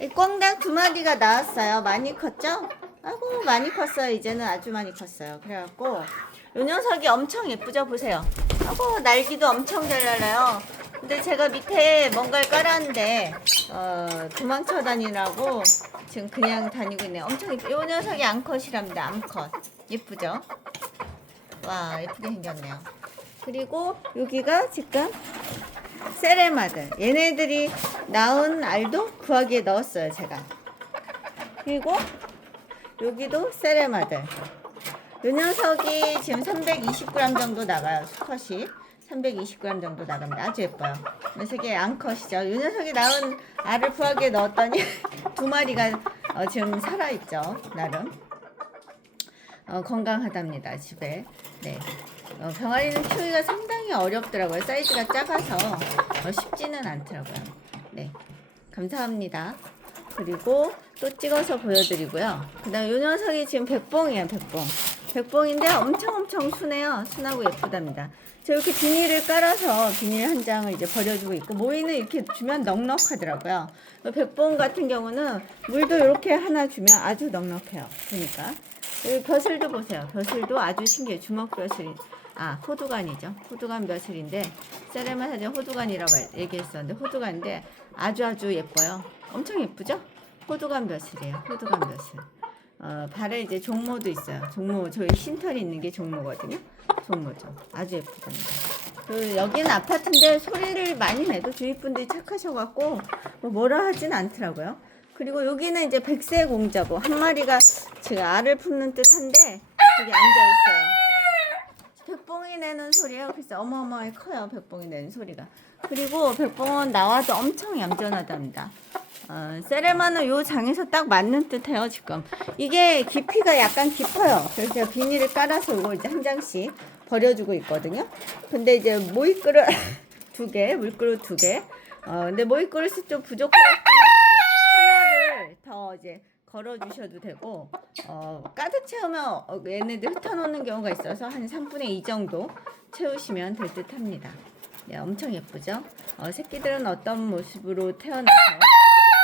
이 꿩닭 2마리가 나왔어요. 많이 컸죠? 아이고 많이 컸어요. 이제는 아주 많이 컸어요. 그래갖고 요 녀석이 엄청 예쁘죠? 보세요. 아이고 날기도 엄청 잘 날아요. 근데 제가 밑에 뭔가를 깔았는데 도망쳐 다니라고 지금 그냥 다니고 있네요. 엄청 예쁘. 요 녀석이 암컷이랍니다. 암컷. 예쁘죠? 와 예쁘게 생겼네요. 그리고 여기가 지금 세레마들. 얘네들이 낳은 알도 구하기에 넣었어요 제가. 그리고 여기도 세레마들. 요 녀석이 지금 320g 정도 나가요. 수컷이 320g 정도 나갑니다. 아주 예뻐요. 녀석이 암컷이죠. 요 녀석이 낳은 알을 부하기에 넣었더니 2마리가 지금 살아있죠. 나름 건강하답니다. 집에. 네. 병아리는 키우기가 상당히 어렵더라고요. 사이즈가 작아서 쉽지는 않더라고요. 네. 감사합니다. 그리고 또 찍어서 보여드리고요. 그 다음 요 녀석이 지금 백봉이에요. 백봉인데 엄청 순해요. 순하고 예쁘답니다. 제가 이렇게 비닐을 깔아서 비닐 한 장을 이제 버려주고 있고, 모이는 이렇게 주면 넉넉하더라고요. 백봉 같은 경우는 물도 이렇게 하나 주면 아주 넉넉해요. 그러니까 여기 벼슬도 보세요. 벼슬도 아주 신기해요. 주먹벼슬이 호두간이죠. 호두간 벼슬인데 세레마 사진 호두간이라고 얘기했었는데 호두간인데 아주 예뻐요. 엄청 예쁘죠? 호두간 벼슬이에요. 호두간 벼슬. 발에 이제 종모도 있어요. 종모, 저희 쉼터에 있는 게 종모거든요. 종모죠. 아주 예쁘답니다. 여기는 아파트인데 소리를 많이 내도 주위 분들이 착하셔갖고 뭐라 하진 않더라고요. 그리고 여기는 이제 백세 공자보 한 마리가 지금 알을 품는 듯한데 여기 앉아 있어요. 백봉이 내는 소리예요. 글쎄 어마어마하게 커요. 백봉이 내는 소리가. 그리고 백봉은 나와도 엄청 얌전하답니다. 세레마는 요 장에서 딱 맞는 듯해요. 지금 이게 깊이가 약간 깊어요. 그래서 제가 비닐을 깔아서 이거 이제 한 장씩 버려주고 있거든요. 근데 이제 모이그릇 2개, 물그릇 2개. 근데 모이그릇이 좀 부족하면 하나를 더 이제 걸어 주셔도 되고, 가득 채우면 얘네들 흩어놓는 경우가 있어서 한 3분의 2 정도 채우시면 될 듯 합니다. 네, 엄청 예쁘죠? 새끼들은 어떤 모습으로 태어나서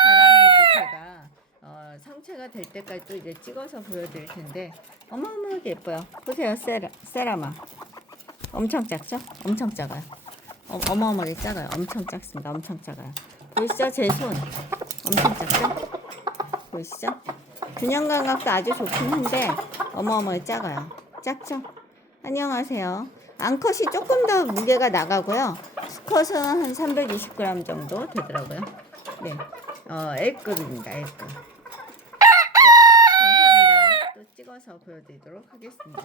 자라는지 제가 성체가 될 때까지 또 이제 찍어서 보여드릴 텐데 어마어마하게 예뻐요. 보세요. 세라마 엄청 작죠? 엄청 작아요. 어마어마하게 작아요. 엄청 작습니다. 엄청 작아요. 보이시죠? 제 손 엄청 작죠? 보이시죠? 균형 감각도 아주 좋긴 한데 어마어마하게 작아요. 작죠? 안녕하세요. 암컷이 조금 더 무게가 나가고요. 수컷은 한 320g 정도 되더라고요. 네, L급입니다. L급. 네, 감사합니다. 또 찍어서 보여드리도록 하겠습니다.